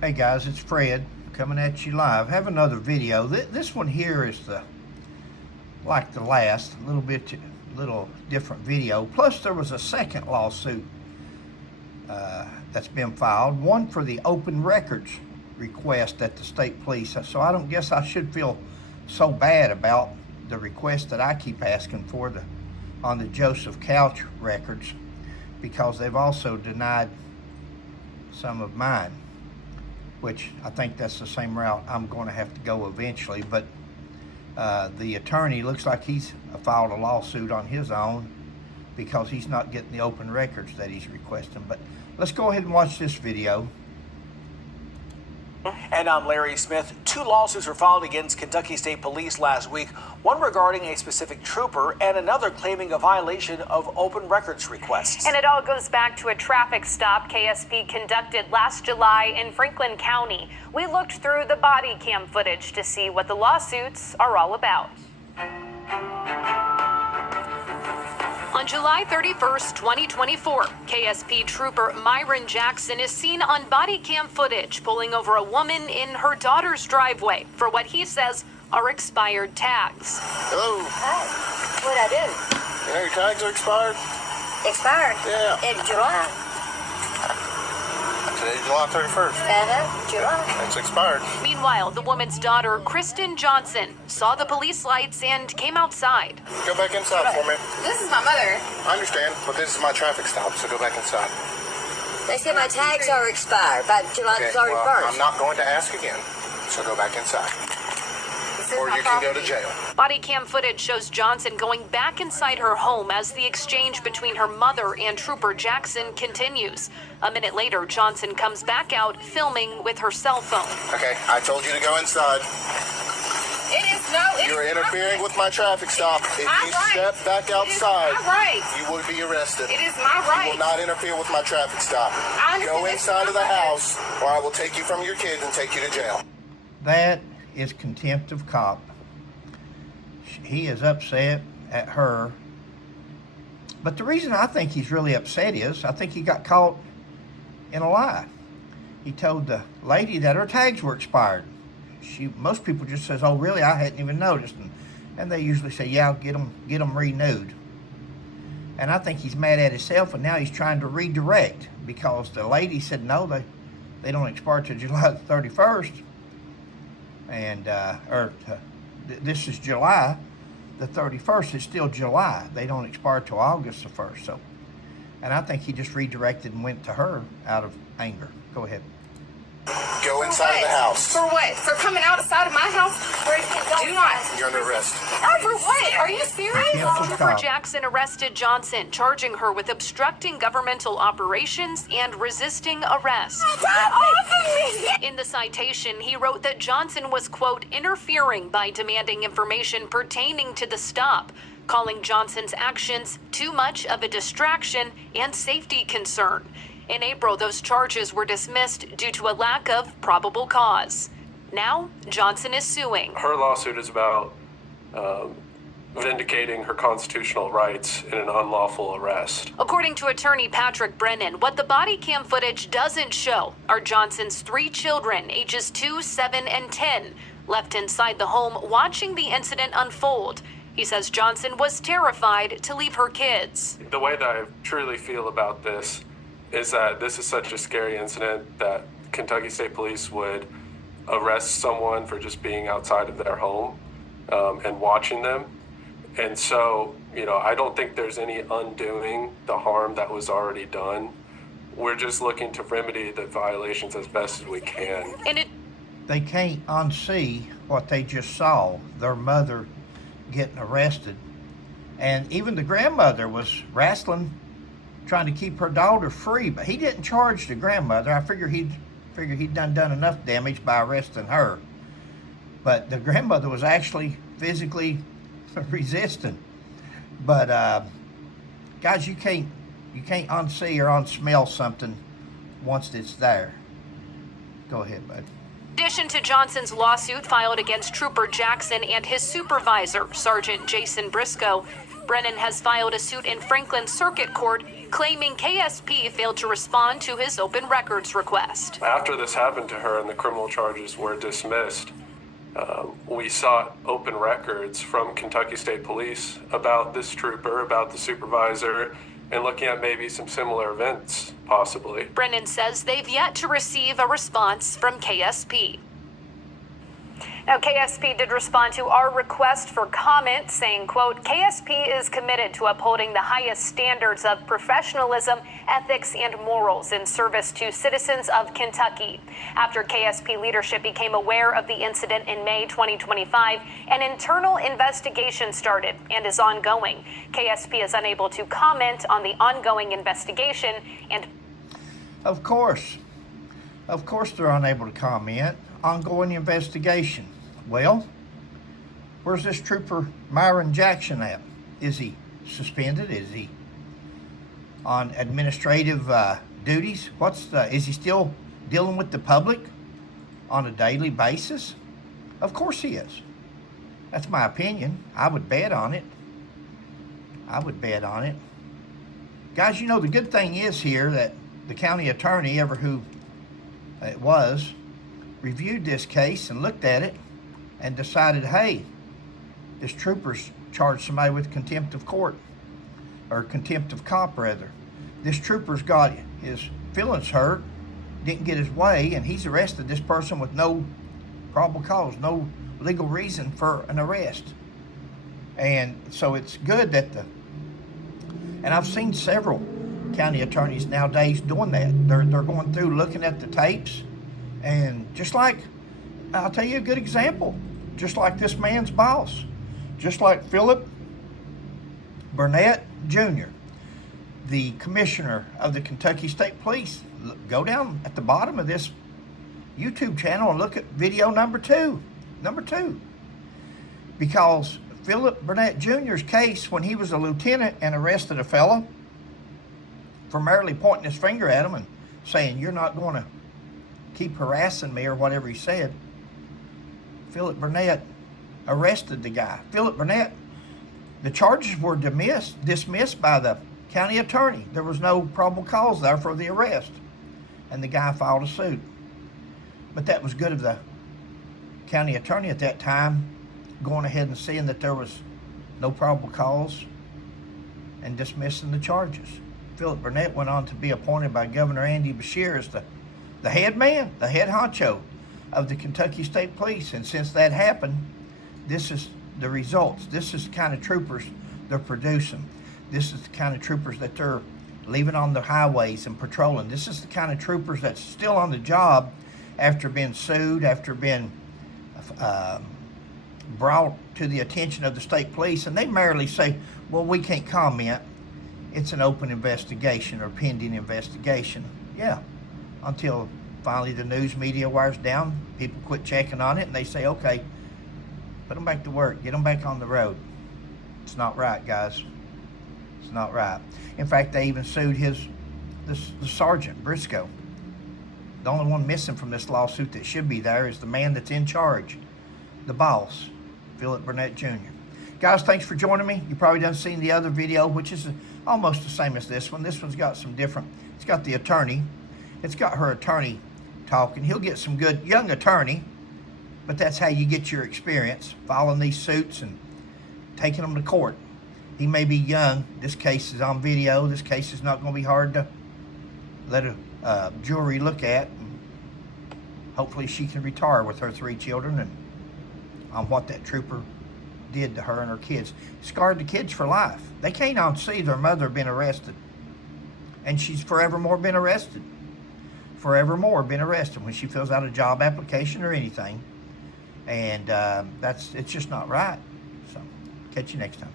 Hey guys, it's Fred coming at you live. I have another video. This one here is like the last, little different video. Plus there was a second lawsuit that's been filed, one for the open records request at the state police. So I don't guess I should feel so bad about the request that I keep asking for on the Joseph Couch records, because they've also denied some of mine, which I think that's the same route I'm going to have to go eventually. But the attorney looks like he's filed a lawsuit on his own because he's not getting the open records that he's requesting. But let's go ahead and watch this video. And I'm Larry Smith. 2 lawsuits were filed against Kentucky State Police last week, one regarding a specific trooper and another claiming a violation of open records requests. And it all goes back to a traffic stop KSP conducted last July in Franklin County. We looked through the body cam footage to see what the lawsuits are all about. On July 31st, 2024, KSP Trooper Myron Jackson is seen on body cam footage pulling over a woman in her daughter's driveway for what he says are expired tags. Hello. Hi. What'd I do? You know your tags are expired? Expired? Yeah. In July. Today's July 31st. July. It's expired. Meanwhile, the woman's daughter, Kristen Johnson, saw the police lights and came outside. Go back inside for me. This is my mother. I understand, but this is my traffic stop, so go back inside. They said my tags are expired by July 31st. Well, I'm not going to ask again, so go back inside. Or you can go to jail. Body cam footage shows Johnson going back inside her home as the exchange between her mother and Trooper Jackson continues. A minute later, Johnson comes back out filming with her cell phone. Okay, I told you to go inside. You're interfering with my traffic stop. If you step back outside, you will be arrested. It is my right. You will not interfere with my traffic stop. Go inside of the house, or I will take you from your kids and take you to jail. That is contempt of cop. He is upset at her. But the reason I think he's really upset is I think he got caught in a lie. He told the lady that her tags were expired. Most people just says, "Oh, really? I hadn't even noticed." And they usually say, "Yeah, get them renewed." And I think he's mad at himself, and now he's trying to redirect because the lady said no, they don't expire till July 31st. And this is July the 31st. It's still July. They don't expire till August the 1st. So, and I think he just redirected and went to her out of anger. Go ahead. Go inside of the house. For what? For coming outside of my house? Do not. You're under arrest. For what? Are you serious? Trooper Jackson arrested Johnson, charging her with obstructing governmental operations and resisting arrest. In the citation, he wrote that Johnson was, quote, interfering by demanding information pertaining to the stop, calling Johnson's actions too much of a distraction and safety concern. In April, those charges were dismissed due to a lack of probable cause. Now, Johnson is suing. Her lawsuit is about vindicating her constitutional rights in an unlawful arrest. According to attorney Patrick Brennan, what the body cam footage doesn't show are Johnson's 3 children, ages 2, 7, and 10, left inside the home watching the incident unfold. He says Johnson was terrified to leave her kids. The way that I truly feel about this is that this is such a scary incident that Kentucky State Police would arrest someone for just being outside of their home and watching them. And so, I don't think there's any undoing the harm that was already done. We're just looking to remedy the violations as best as we can. They can't unsee what they just saw, their mother getting arrested. And even the grandmother was wrestling, trying to keep her daughter free, but he didn't charge the grandmother. I figure he'd done enough damage by arresting her. But the grandmother was actually physically resisting. But guys, you can't unsee or unsmell something once it's there. Go ahead, bud. In addition to Johnson's lawsuit filed against Trooper Jackson and his supervisor, Sergeant Jason Briscoe, Brennan has filed a suit in Franklin Circuit Court claiming KSP failed to respond to his open records request. After this happened to her and the criminal charges were dismissed, we sought open records from Kentucky State Police about this trooper, about the supervisor, and looking at maybe some similar events, possibly. Brennan says they've yet to receive a response from KSP. Now, KSP did respond to our request for comment, saying, quote, KSP is committed to upholding the highest standards of professionalism, ethics, and morals in service to citizens of Kentucky. After KSP leadership became aware of the incident in May 2025, an internal investigation started and is ongoing. KSP is unable to comment on the ongoing investigation and... Of course they're unable to comment. Ongoing investigation. Well, where's this trooper Myron Jackson at? Is he suspended? Is he on administrative duties? Is he still dealing with the public on a daily basis? Of course he is. That's my opinion. I would bet on it. Guys, you know, the good thing is here that the county attorney, ever who it was, reviewed this case and looked at it and decided, hey, this trooper's charged somebody with contempt of court, or contempt of cop, rather. This trooper's got his feelings hurt, didn't get his way, and he's arrested this person with no probable cause, no legal reason for an arrest. And so it's good that and I've seen several county attorneys nowadays doing that. They're going through looking at the tapes, and just like, I'll tell you a good example, just like this man's boss, just like Philip Burnett Jr., the commissioner of the Kentucky State Police. Go down at the bottom of this YouTube channel and look at video number two. Because Philip Burnett Jr.'s case, when he was a lieutenant and arrested a fellow for merely pointing his finger at him and saying, you're not going to keep harassing me, or whatever he said, Philip Burnett arrested the guy. Philip Burnett, the charges were dismissed by the county attorney. There was no probable cause there for the arrest, and the guy filed a suit. But that was good of the county attorney at that time, going ahead and seeing that there was no probable cause and dismissing the charges. Philip Burnett went on to be appointed by Governor Andy Beshear as the head man, the head honcho of the Kentucky State Police. And since that happened, this is the results. This is the kind of troopers they're producing. This is the kind of troopers that they're leaving on the highways and patrolling. This is the kind of troopers that's still on the job after being sued, after being brought to the attention of the state police, and they merely say, well, we can't comment. It's an open investigation or pending investigation. Yeah, until finally the news media wears down, people quit checking on it, and they say, okay, put them back to work, get them back on the road. It's not right, guys. It's not right. In fact, they even sued the Sergeant Briscoe. The only one missing from this lawsuit that should be there is the man that's in charge, the boss, Philip Burnett Jr. Guys, thanks for joining me. You probably done seen the other video, which is almost the same as this one. This one's got some different, it's got the attorney. It's got her attorney talking. He'll get some good young attorney, but that's how you get your experience, filing these suits and taking them to court. He may be young. This case is on video. This case is not going to be hard to let a jury look at. And hopefully she can retire with her 3 children and on what that trooper did to her and her kids. Scarred the kids for life. They can't unsee their mother been arrested. And she's forevermore been arrested. Forevermore been arrested when she fills out a job application or anything. And it's just not right. So, catch you next time.